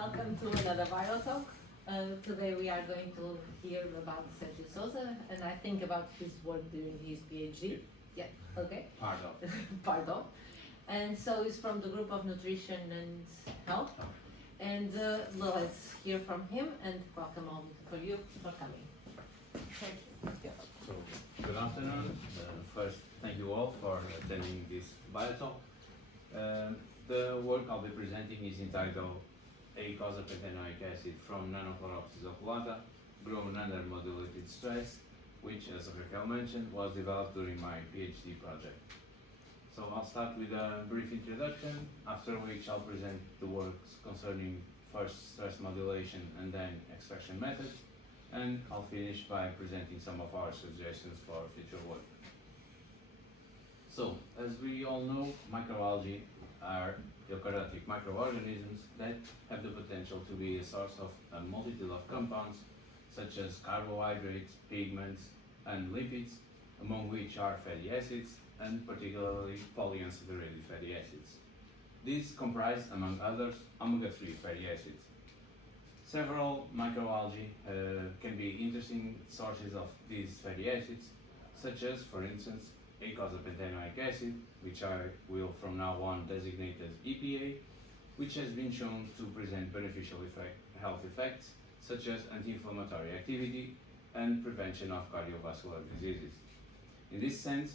welcome to another Biotalk. Today we are going to hear about Sergio Sousa and I think about his work during his PhD. Yeah, okay. Part of. Part of. And so he's from the group of nutrition and health. And let's hear from him and welcome all for you for coming. Thank you. Yeah. So, good afternoon. First, thank you all for attending this Biotalk. The work I'll be presenting is entitled Eicosapentaenoic acid from nanochlorosis oculata grown under modulated stress, which, as Raquel mentioned, was developed during my PhD project. So I'll start with a brief introduction, after which I'll present the works concerning first stress modulation and then extraction methods, and I'll finish by presenting some of our suggestions for future work. So, as we all know, microalgae are eukaryotic microorganisms that have the potential to be a source of a multitude of compounds, such as carbohydrates, pigments, and lipids, among which are fatty acids, and particularly polyunsaturated fatty acids. These comprise, among others, omega-3 fatty acids. Several microalgae can be interesting sources of these fatty acids, such as, for instance, eicosapentaenoic acid, which I will from now on designate as EPA, which has been shown to present beneficial health effects, such as anti-inflammatory activity and prevention of cardiovascular diseases. In this sense,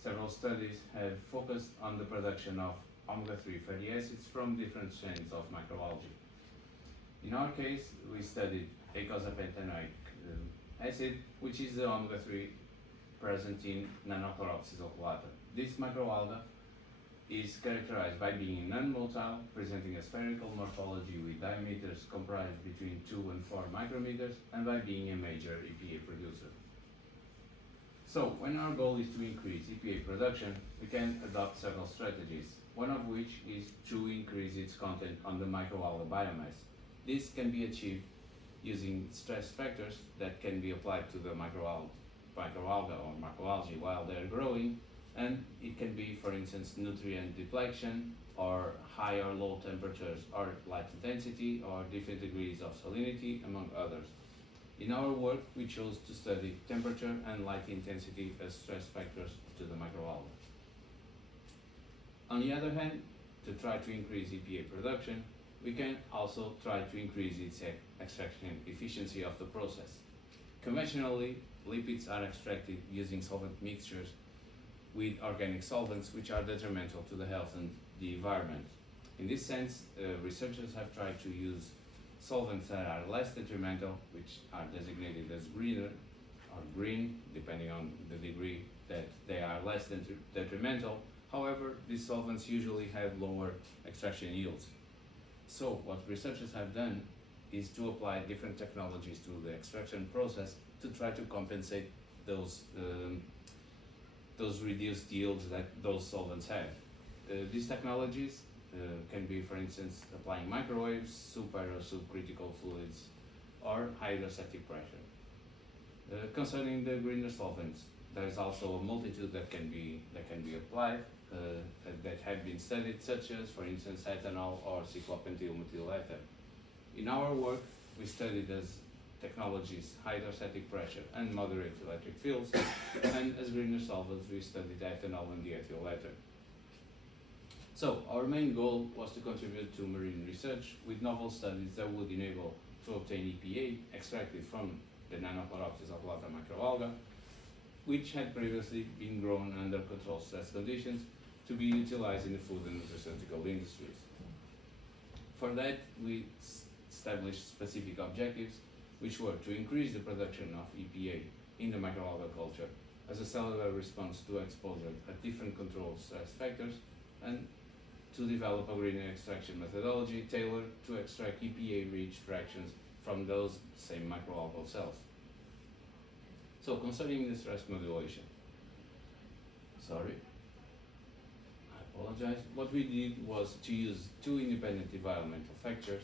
several studies have focused on the production of omega-3 fatty acids from different strains of microalgae. In our case, we studied eicosapentaenoic acid, which is the omega-3 present in nanochlorosis oculata. This microalga is characterized by being non-motile, presenting a spherical morphology with diameters comprised between 2 and 4 micrometers, and by being a major EPA producer. So, when our goal is to increase EPA production, we can adopt several strategies, one of which is to increase its content on the microalga biomass. This can be achieved using stress factors that can be applied to the microalga or macroalgae while they're growing, and it can be, for instance, nutrient depletion, or high or low temperatures, or light intensity, or different degrees of salinity, among others. In our work, we chose to study temperature and light intensity as stress factors to the microalga. On the other hand, to try to increase EPA production, we can also try to increase its extraction efficiency of the process. Conventionally, lipids are extracted using solvent mixtures with organic solvents, which are detrimental to the health and the environment. In this sense, researchers have tried to use solvents that are less detrimental, which are designated as greener or green, depending on the degree that they are less detrimental. However, these solvents usually have lower extraction yields. So what researchers have done is to apply different technologies to the extraction process to try to compensate those reduced yields that those solvents have. These technologies can be, for instance, applying microwaves, super or subcritical fluids, or hydrostatic pressure. Concerning the greener solvents, there is also a multitude that can be applied that have been studied, such as, for instance, ethanol or cyclopentyl methyl ether. In our work, we studied as technologies hydrostatic pressure and moderate electric fields, and as greener solvents, we studied ethanol and diethyl ether. So, our main goal was to contribute to marine research with novel studies that would enable to obtain EPA extracted from the nanochlorosis oculata microalga, which had previously been grown under controlled stress conditions to be utilized in the food and nutraceutical industries. For that, we established specific objectives, which were to increase the production of EPA in the microalga culture as a cellular response to exposure at different controlled stress factors, and to develop a greener extraction methodology tailored to extract EPA-rich fractions from those same microalgal cells. So, concerning the stress modulation, I apologize. What we did was to use two independent environmental factors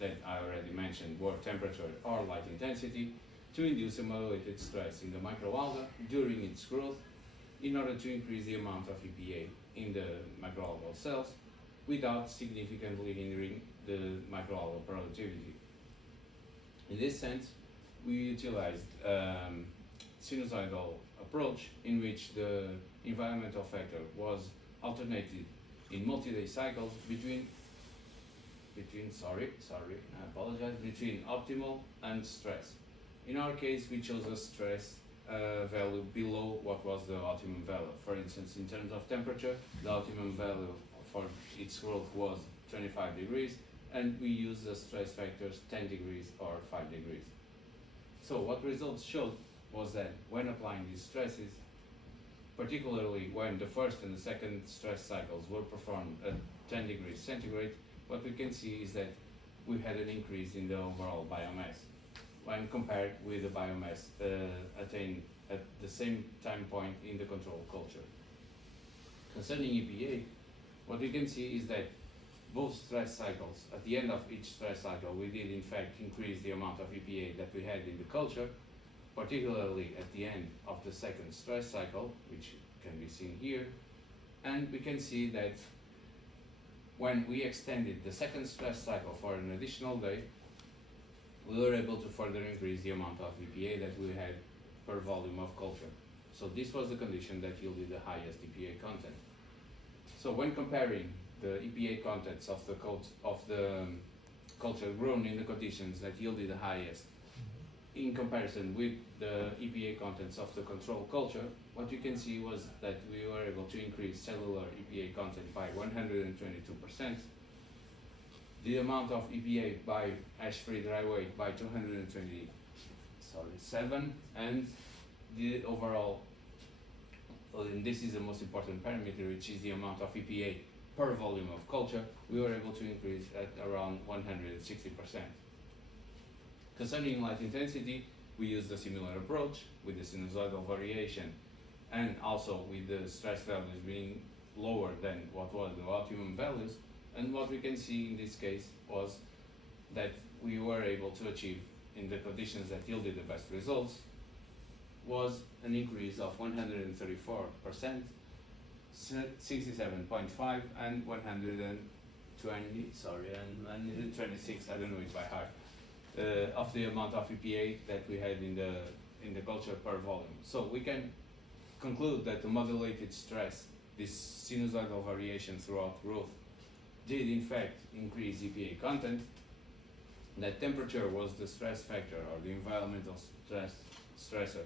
that I already mentioned, were temperature or light intensity, to induce a modulated stress in the microalga during its growth in order to increase the amount of EPA in the microalgal cells without significantly hindering the microalgal productivity. In this sense, we utilized sinusoidal approach in which the environmental factor was alternated in multi-day cycles between optimal and stress. In our case, we chose a stress value below what was the optimum value. For instance, in terms of temperature, the optimum value for its growth was 25 degrees, and we used the stress factors 10 degrees or 5 degrees. So what results showed was that when applying these stresses, particularly when the first and the second stress cycles were performed at 10 degrees centigrade, what we can see is that we had an increase in the overall biomass when compared with the biomass attained at the same time point in the control culture. Concerning EPA, what we can see is that both stress cycles, at the end of each stress cycle, we did in fact increase the amount of EPA that we had in the culture, particularly at the end of the second stress cycle, which can be seen here. And we can see that when we extended the second stress cycle for an additional day, we were able to further increase the amount of EPA that we had per volume of culture. So this was the condition that yielded the highest EPA content. So when comparing the EPA contents of the culture grown in the conditions that yielded the highest in comparison with the EPA contents of the control culture, what you can see was that we were able to increase cellular EPA content by 122%, the amount of EPA by ash-free dry weight by 227, and the overall, and this is the most important parameter, which is the amount of EPA per volume of culture, we were able to increase at around 160%. Concerning light intensity, we used a similar approach with the sinusoidal variation and also with the stress values being lower than what was the optimum values. And what we can see in this case was that we were able to achieve, in the conditions that yielded the best results, was an increase of 134%, 67.5 and 126, I don't know it by heart, of the amount of EPA that we had in the culture per volume. So we can conclude that the modulated stress, this sinusoidal variation throughout growth, did in fact increase EPA content. That temperature was the stress factor or the environmental stressor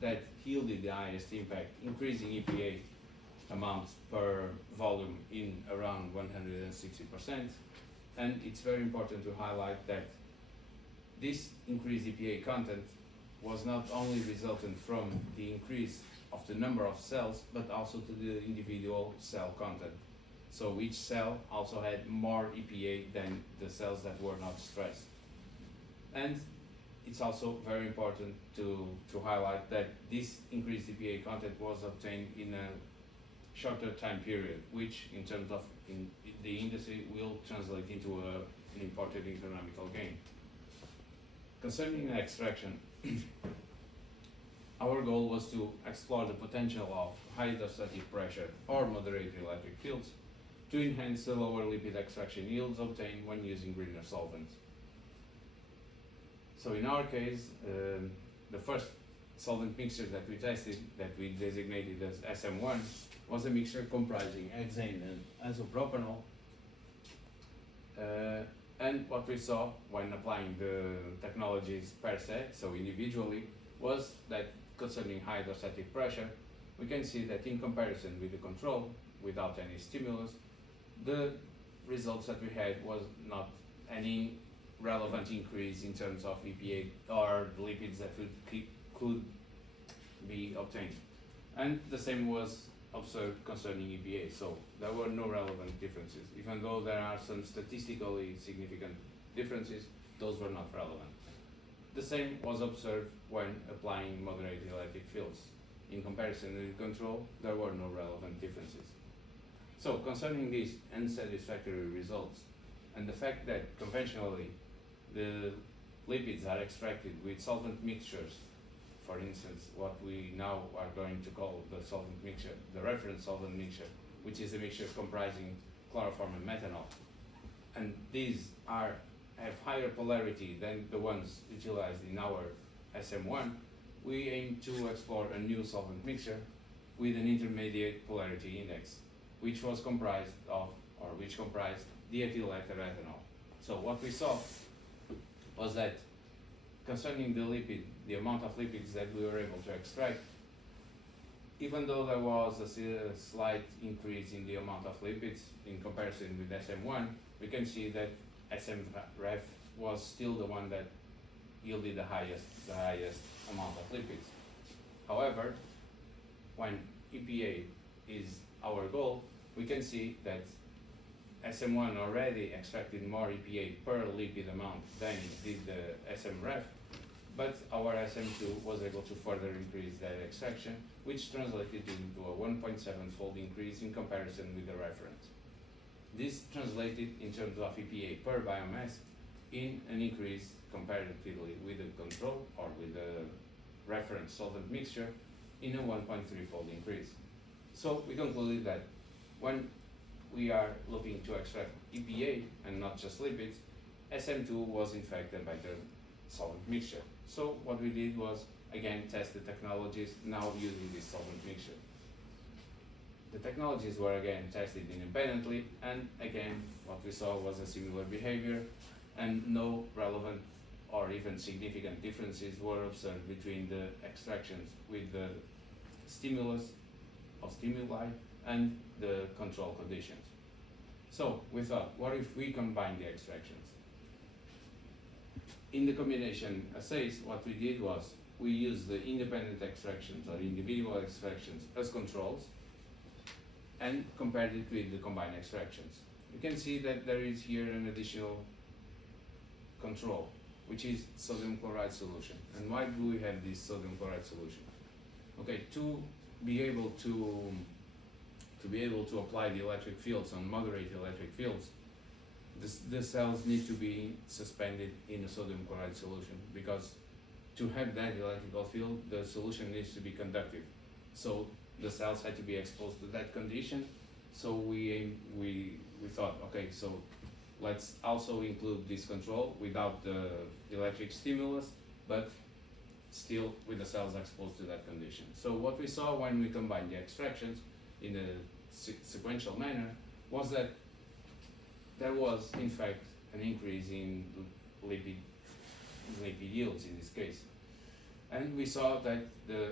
that yielded the highest impact, increasing EPA amounts per volume in around 160%. And it's very important to highlight that this increased EPA content was not only resultant from the increase of the number of cells, but also to the individual cell content. So each cell also had more EPA than the cells that were not stressed. And it's also very important to highlight that this increased EPA content was obtained in a shorter time period, which in terms of in the industry will translate into an important economical gain. Concerning extraction, our goal was to explore the potential of hydrostatic pressure or moderate electric fields to enhance the lower lipid extraction yields obtained when using greener solvents. So in our case, the first solvent mixture that we tested, that we designated as SM1, was a mixture comprising hexane and isopropanol. And what we saw when applying the technologies per se, so individually, was that concerning hydrostatic pressure, we can see that in comparison with the control, without any stimulus, the results that we had was not any relevant increase in terms of EPA or the lipids that could be obtained. And the same was observed concerning EPA, so there were no relevant differences. Even though there are some statistically significant differences, those were not relevant. The same was observed when applying moderate electric fields. In comparison with control, there were no relevant differences. So concerning these unsatisfactory results and the fact that conventionally the lipids are extracted with solvent mixtures, for instance, what we now are going to call the solvent mixture, the reference solvent mixture, which is a mixture comprising chloroform and methanol. and these have higher polarity than the ones utilized in our SM1, we aim to explore a new solvent mixture with an intermediate polarity index, which comprised diethyl ether ethanol. So what we saw was that concerning the amount of lipids that we were able to extract, even though there was a slight increase in the amount of lipids in comparison with SM1, we can see that SMREF was still the one that yielded the highest amount of lipids. However, when EPA is our goal, we can see that SM1 already extracted more EPA per lipid amount than it did the SMREF, but our SM2 was able to further increase that extraction, which translated into a 1.7-fold increase in comparison with the reference. This translated in terms of EPA per biomass in an increase comparatively with the control or with the reference solvent mixture in a 1.3-fold increase. So we concluded that when we are looking to extract EPA and not just lipids, SM2 was in fact a better solvent mixture. So what we did was again test the technologies now using this solvent mixture. The technologies were again tested independently, and again what we saw was a similar behavior, and no relevant or even significant differences were observed between the extractions with the stimulus or stimuli and the control conditions. So we thought, what if we combine the extractions? In the combination assays, what we did was we used the independent extractions or individual extractions as controls and compared it with the combined extractions. You can see that there is here an additional control, which is sodium chloride solution. And why do we have this sodium chloride solution? Okay, to be able to apply the electric fields on moderate electric fields, the cells need to be suspended in a sodium chloride solution, because to have that electrical field, the solution needs to be conductive. So the cells had to be exposed to that condition. So we thought, okay, so let's also include this control without the electric stimulus, but still with the cells exposed to that condition. So what we saw when we combined the extractions in a sequential manner was that there was in fact an increase in lipid yields in this case. And we saw that the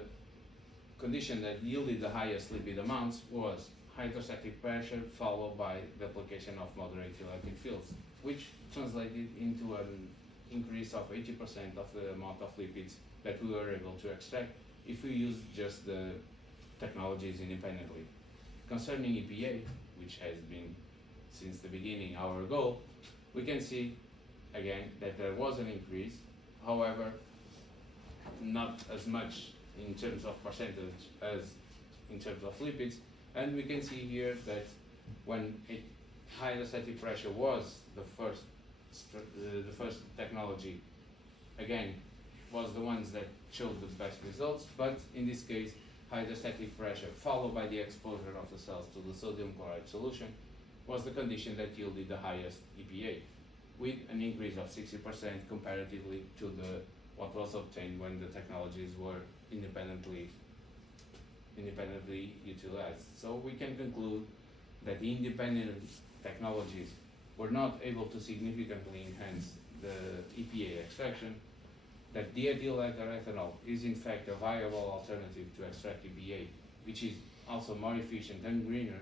condition that yielded the highest lipid amounts was hydrostatic pressure followed by the application of moderate electric fields, which translated into an increase of 80% of the amount of lipids that we were able to extract if we use just the technologies independently. Concerning EPA, which has been since the beginning our goal, we can see again that there was an increase, however not as much in terms of percentage as in terms of lipids, and we can see here that when hydrostatic pressure was the first technology, again was the ones that showed the best results, but in this case hydrostatic pressure followed by the exposure of the cells to the sodium chloride solution was the condition that yielded the highest EPA, with an increase of 60% comparatively to what was obtained when the technologies were independently utilized. So we can conclude that the independent technologies were not able to significantly enhance the EPA extraction, that diethyl ether ethanol is in fact a viable alternative to extract EPA, which is also more efficient and greener,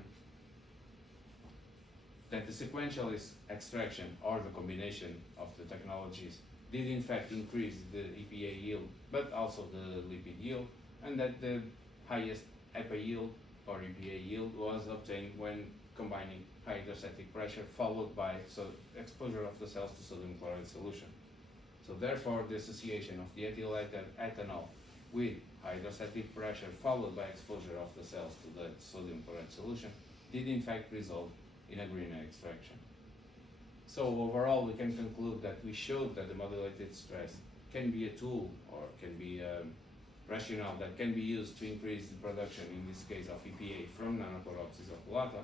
that the sequential extraction or the combination of the technologies did in fact increase the EPA yield, but also the lipid yield, and that the highest EPA yield or EPA yield was obtained when combining hydrostatic pressure followed by exposure of the cells to sodium chloride solution. So therefore, the association of diethyl ether ethanol with hydrostatic pressure followed by exposure of the cells to the sodium chloride solution did in fact result in a greener extraction. So overall, we can conclude that we showed that the modulated stress can be a tool or can be a rationale that can be used to increase the production, in this case of EPA, from nanochlorobenzilachlorata,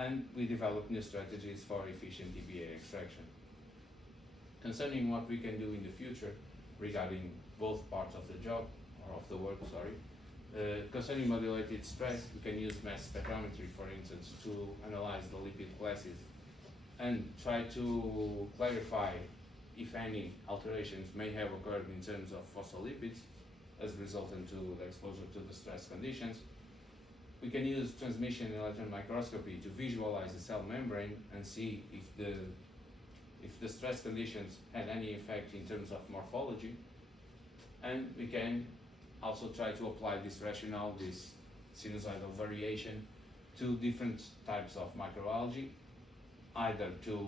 and we develop new strategies for efficient EPA extraction. Concerning what we can do in the future regarding both parts of the job, or of the work, sorry, concerning modulated stress, we can use mass spectrometry, for instance, to analyze the lipid classes and try to clarify if any alterations may have occurred in terms of phospholipids as resultant to the exposure to the stress conditions. We can use transmission electron microscopy to visualize the cell membrane and see if the stress conditions had any effect in terms of morphology. And we can also try to apply this rationale, this sinusoidal variation, to different types of microalgae, either to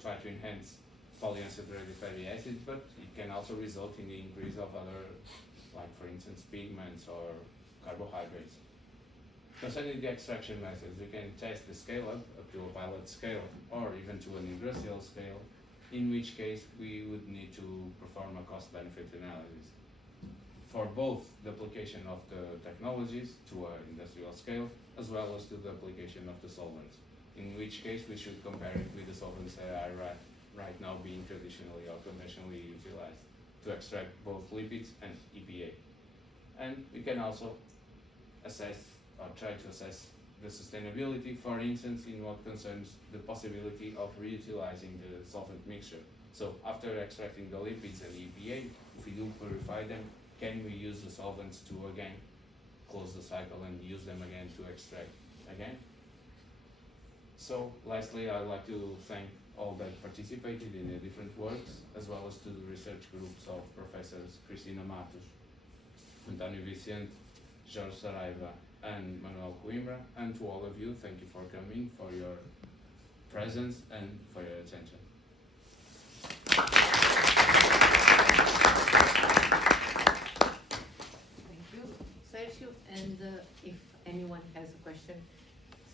try to enhance polyunsaturated fatty acids, but it can also result in the increase of other, like for instance, pigments or carbohydrates. Concerning the extraction methods, we can test the scale up to a pilot scale or even to an industrial scale, in which case we would need to perform a cost-benefit analysis for both the application of the technologies to an industrial scale as well as to the application of the solvents, in which case we should compare it with the solvents that are right now being traditionally or conventionally utilized to extract both lipids and EPA. And we can also assess or try to assess the sustainability, for instance, in what concerns the possibility of reutilizing the solvent mixture. So after extracting the lipids and the EPA, if we do purify them, can we use the solvents to again close the cycle and use them again to extract again? So lastly, I'd like to thank all that participated in the different works, as well as to the research groups of Professors Cristina Matos, António Vicente, Jorge Saraiva, and Manuel Coimbra, and to all of you, thank you for coming, for your presence, and for your attention. Thank you, Sergio. And if anyone has a question,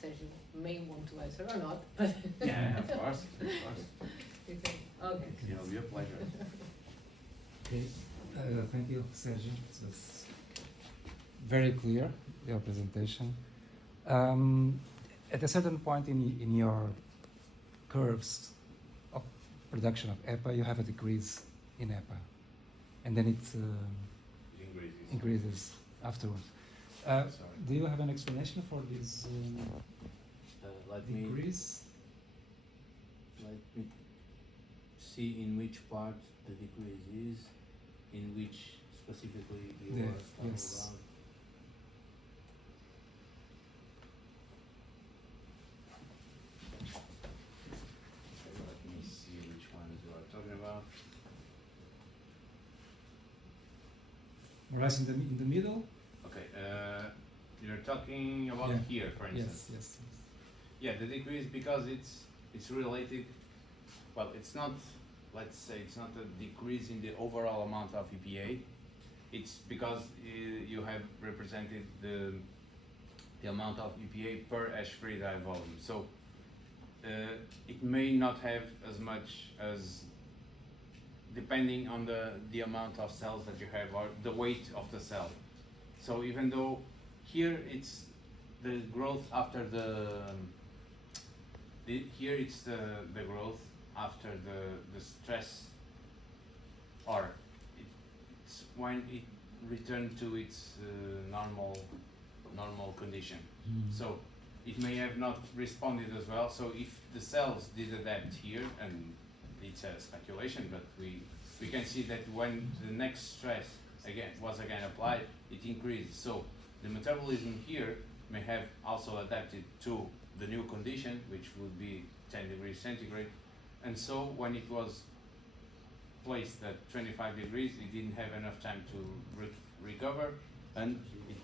Sergio may want to answer or not, but Yeah, of course, of course. okay. It'll be a pleasure. Okay, thank you, Sergio. It was very clear, your presentation. At a certain point in your curves of production of EPA, you have a decrease in EPA, and then it increases afterwards. Do you have an explanation for this decrease? Let me see in which part the decrease is, in which specifically you are talking yes. about. Okay, let me see which ones you are talking about. More or less in the middle? Okay, you're talking about Yeah. here, for instance. Yes. Yeah, the decrease, because it's related. Well, it's not. Let's say it's not a decrease in the overall amount of EPA. It's because you have represented the amount of EPA per ash-free dye volume. So it may not have as much as, depending on the amount of cells that you have or the weight of the cell. So even though here it's the growth after here it's the growth after the stress, or it's when it returned to its normal condition. So it may have not responded as well. So if the cells did adapt here, and it's a speculation, but we can see that when the next stress was again applied, it increased. So the metabolism here may have also adapted to the new condition, which would be 10 degrees centigrade. And so when it was placed at 25 degrees, it didn't have enough time to recover, and it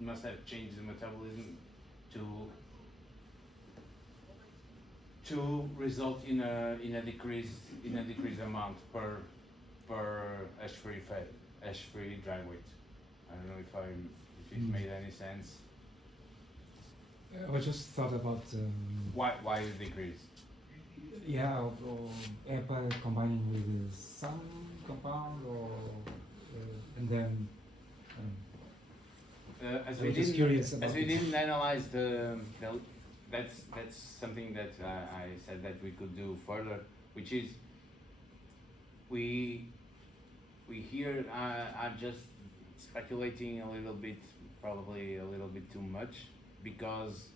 must have changed the metabolism to result in a decreased amount per ash-free dry weight. I don't know if it made any sense. I just thought about Why the decrease? or EPA combining with some compound, or and then As I we was just didn't curious about as we it. didn't analyze the that's something that I said that we could do further, which is we here are just speculating a little bit, probably a little bit too much, because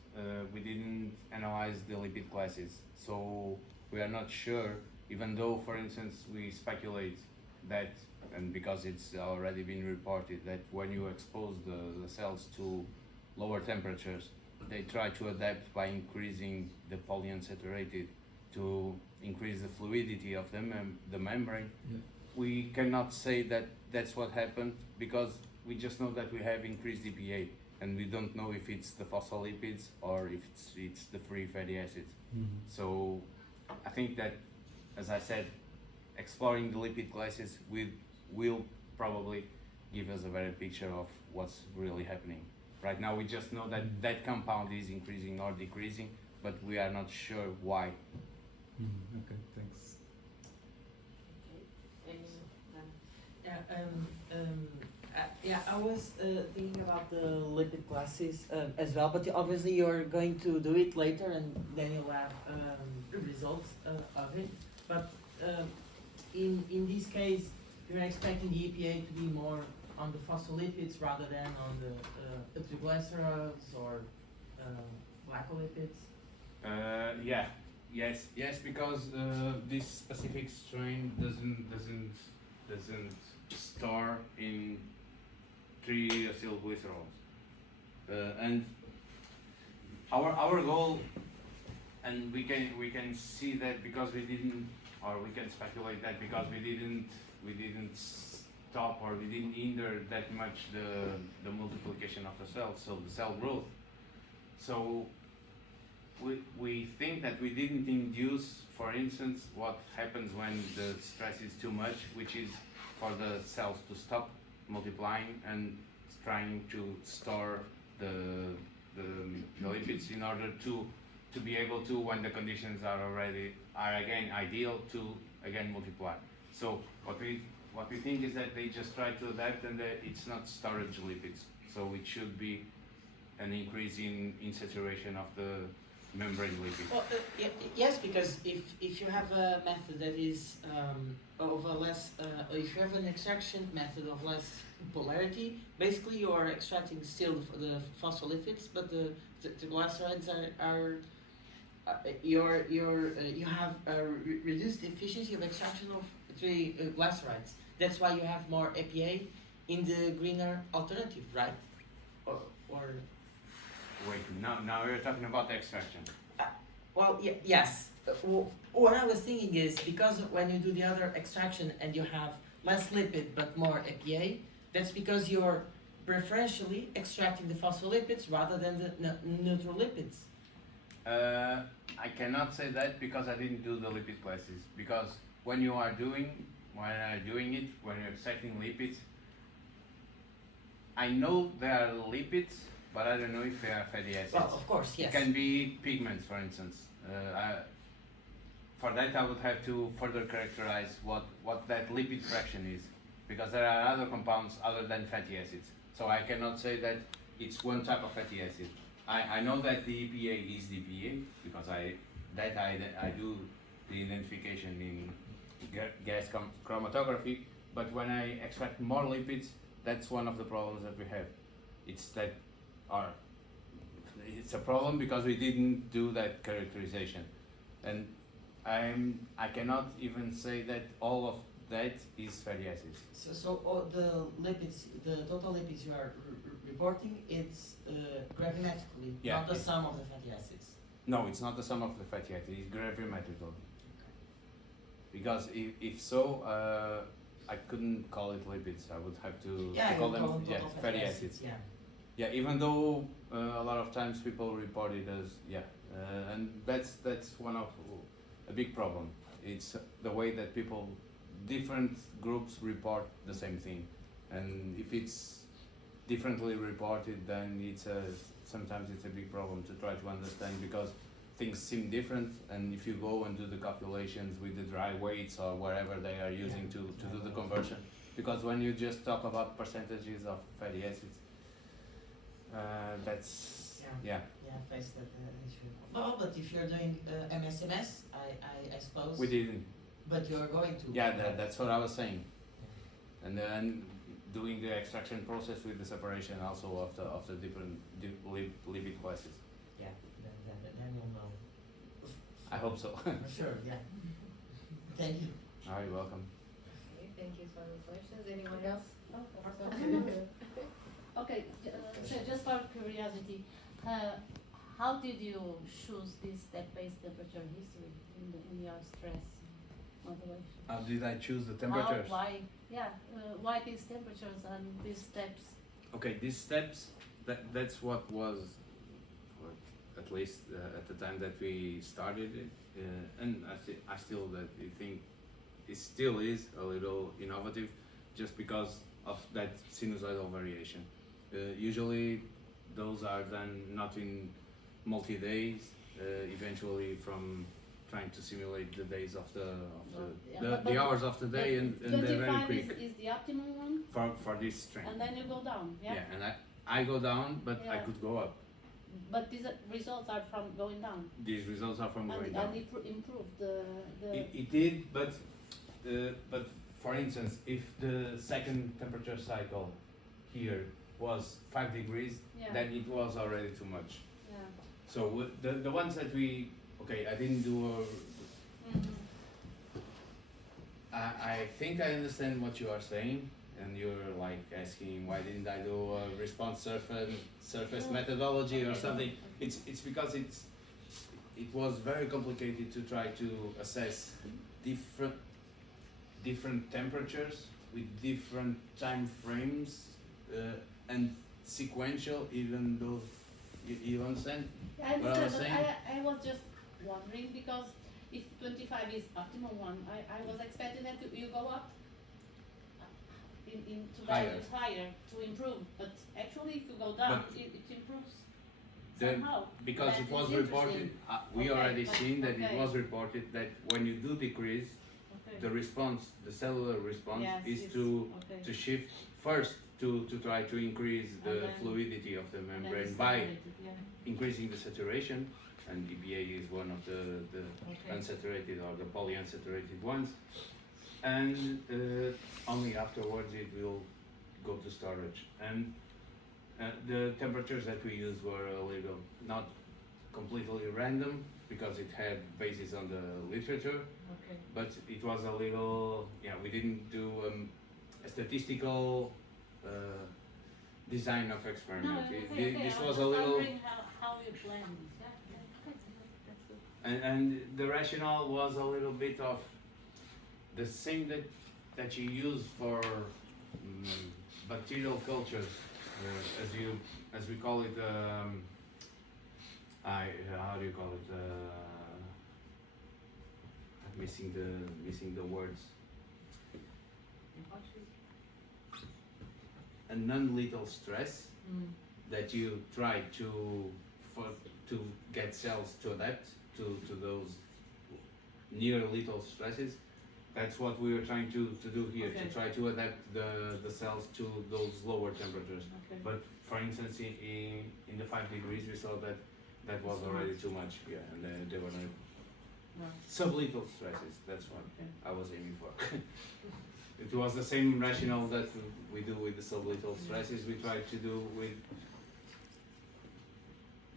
we didn't analyze the lipid classes, so we are not sure. Even though, for instance, we speculate that, and because it's already been reported, that when you expose the cells to lower temperatures, they try to adapt by increasing the polyunsaturated to increase the fluidity of the membrane. Yeah. We cannot say that that's what happened, because we just know that we have increased EPA, and we don't know if it's the phospholipids or if it's the free fatty acids. Mm-hmm. So I think that, as I said, exploring the lipid classes will probably give us a better picture of what's really happening. Right now we just know that that compound is increasing or decreasing, but we are not sure why. Mm-hmm. Okay, thanks. Okay. Yeah, I was thinking about the lipid classes as well, but obviously you're going to do it later and then you'll have results of it. But in this case, you're expecting the EPA to be more on the phospholipids rather than on the triglycerides or glycolipids? Yes, because this specific strain doesn't store in 3-acylglycerols, and our goal, and we can see that because we didn't, or we can speculate that because we didn't stop or we didn't hinder that much the multiplication of the cells, so the cell growth. So we think that we didn't induce, for instance, what happens when the stress is too much, which is for the cells to stop multiplying and trying to store the lipids in order to be able to, when the conditions are again ideal, to again multiply. So what we think is that they just try to adapt, and that it's not storage lipids, so it should be an increase in saturation of the membrane lipids. Well, yes, because if you have a method that is of a less, if you have an extraction method of less polarity, basically you are extracting still the phospholipids, but the glycerides are you have a reduced efficiency of extraction of glycerides. That's why you have more EPA in the greener alternative, right? Or Wait, now we're talking about the extraction. well, yes. What I was thinking is, because when you do the other extraction and you have less lipid but more EPA, that's because you're preferentially extracting the phospholipids rather than the neutral lipids. I cannot say that because I didn't do the lipid classes. Because when you're doing it, when you're extracting lipids, I know there are lipids, but I don't know if they are fatty acids. Well, of course, yes. It can be pigments, for instance. For that, I would have to further characterize what that lipid fraction is, because there are other compounds other than fatty acids. So I cannot say that it's one type of fatty acid. I know that the EPA is the EPA because I do the identification in gas chromatography. But when I extract more lipids, that's one of the problems that we have. It's a problem because we didn't do that characterization, and I cannot even say that all of that is fatty acids. So all the lipids, the total lipids you are reporting, it's gravimetrically, Yeah, not the sum of the fatty acids. No, it's not the sum of the fatty acids, it's gravimetrical. Because if so, I couldn't call it lipids, I would have to call them total fatty acids. Yeah. Yeah, even though a lot of times people report it as, and that's one of a big problem. It's the way that different groups report the same thing, and if it's differently reported, then sometimes it's a big problem to try to understand, because things seem different, and if you go and do the calculations with the dry weights or whatever they are using to do the conversion, because when you just talk about percentages of fatty acids, that's Yeah. Yeah, face that issue. Well, but if you're doing MSMS, I suppose. We didn't. But you're going to. Yeah, that's what I was saying. And then doing the extraction process with the separation also of the different lipid classes. Yeah, then you'll know. I hope so. For sure, yeah. Thank you. All right, welcome. Okay, thank you for the questions. Anyone else? Okay, so just for curiosity, how did you choose this step-based temperature history in your stress motivation? How did I choose the temperatures? Why? Yeah, why these temperatures and these steps? Okay, these steps, that's what was, at least at the time that we started it, and I still think it still is a little innovative, just because of that sinusoidal variation. Usually those are done not in multi-days, eventually from trying to simulate the days of the hours of the day, and they're very 25 quick is the optimum one, for this strength. and then you go down, yeah? Yeah, and I go down, but I Yeah. could go up. But these results are from going down, These results are from going down. and it improved the It did, but for instance, if the second temperature cycle here was 5 degrees, yeah, then it was already too much. yeah. So the ones that we, okay, I didn't do a, I think I understand what you are saying, and you're like asking why didn't I do a response surface methodology or something. It's because it was very complicated to try to assess different temperatures with different time frames and sequential, even though you understand I what I was understand, saying? but I was just wondering, because if 25 is optimal one, I was expecting that you go up to values higher to improve, but actually if you go down, But it improves the- somehow. Because That it was is reported, interesting. we Okay, already seen that okay. it was reported that when you do decrease, Okay. the response, the cellular response Yes, is it's- to okay. shift first to try to increase the And then- fluidity of the And then membrane it's by separated, yeah. increasing the saturation, and EPA is one of the Okay. unsaturated or the polyunsaturated ones, and only afterwards it will go to storage. And the temperatures that we used were a little not completely random, because it had basis on the literature, Okay. but it was a little, yeah, we didn't do a statistical design of No, experiment. okay, This I was was a just little, wondering how you plan this, yeah, okay, that's good. and the rationale was a little bit of the same that you use for bacterial cultures, as we call it, how do you call it? I'm missing the words. A non-lethal stress that you try to get cells to adapt to those near lethal stresses. That's what we are trying to do here, Okay. to try to adapt the cells to those lower temperatures. Okay. But for instance, in the 5 degrees, we saw that was Too already much. too much. Yeah, and they were not No. sublethal stresses. That's what Okay. I was aiming for. It was the same rationale that we do with the sublethal stresses. We try to do with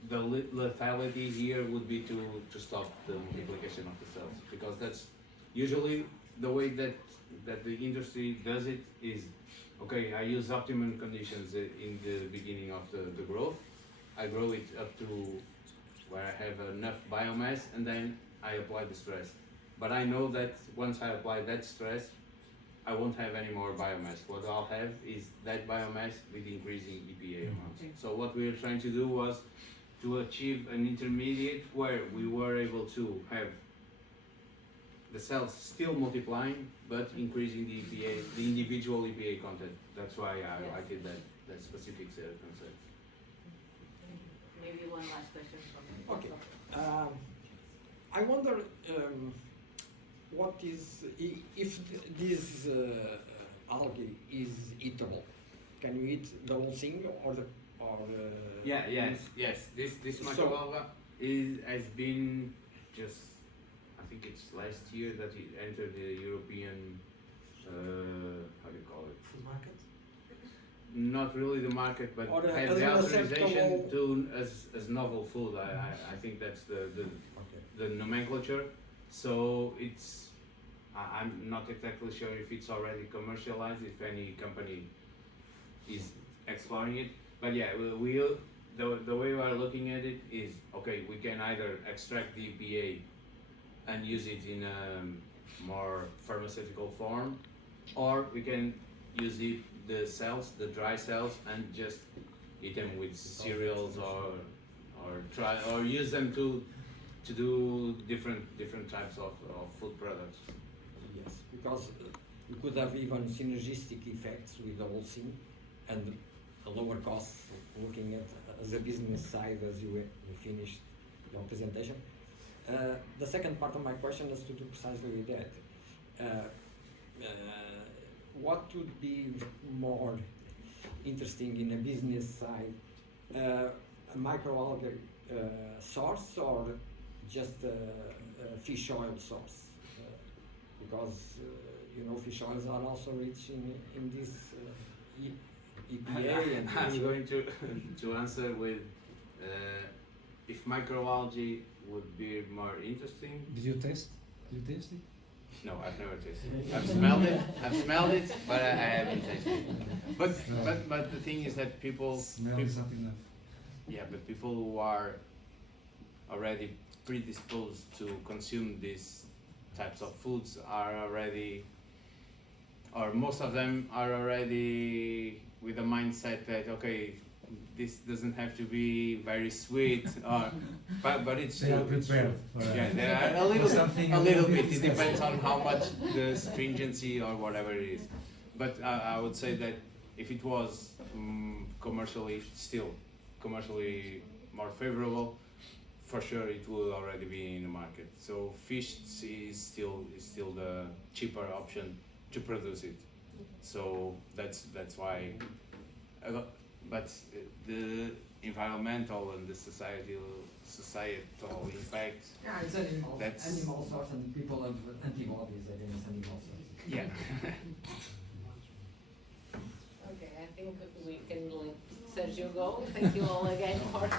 the lethality here would be to stop the multiplication of the cells, because that's usually the way that the industry does it is, okay, I use optimum conditions in the beginning of the growth. I grow it up to where I have enough biomass, and then I apply the stress. But I know that once I apply that stress, I won't have any more biomass. What I'll have is that biomass with increasing EPA amounts. Okay. So what we were trying to do was to achieve an intermediate where we were able to have the cells still multiplying, but increasing the EPA, the individual EPA content. That's why I did that specific concept. Maybe one last question from me. Okay. I wonder what is if this algae is eatable. Can you eat the whole thing, or or Yes. This So- microalga has been just, I think it's last year that it entered the European, how do you call it? food market? Not really the market, but Or have as the an authorization acceptable- to as novel food. I think that's Okay. the nomenclature. So it's, I'm not exactly sure if it's already commercialized, if any company is exploring it. But yeah, the way we are looking at it is, okay, we can either extract the EPA and use it in a more pharmaceutical form, or we can use the cells, the dry cells, and just eat them with cereals or use them to do different types of food products. Yes, because we could have even synergistic effects with the whole thing and a lower cost looking at as a business side as you finished your presentation. The second part of my question has to do precisely with that. What would be more interesting in a business side, a microalgae source or just a fish oil source? Because you know, fish oils are also rich in this EPA and I'm going to answer with if microalgae would be more interesting. Did you taste? Did you taste it? No, I've never tasted it. I've smelled it, but I haven't tasted it. But the thing is that people Smell is not enough. yeah, but people who are already predisposed to consume these types of foods are already, or most of them are already with the mindset that, okay, this doesn't have to be very sweet, or but it's They are true, it's prepared true. for Yeah, that. they are a little Something a little bit. It disgusting. depends on how much the stringency or whatever it is. But I would say that if it was commercially more favorable, for sure it will already be in the market. So fish is still the cheaper option to produce it. So that's why. But the environmental and the societal impact. yeah, it's animal That's- source and people have antibodies against animal source. Yeah. Okay, I think we can let Sergio go. Thank you all again for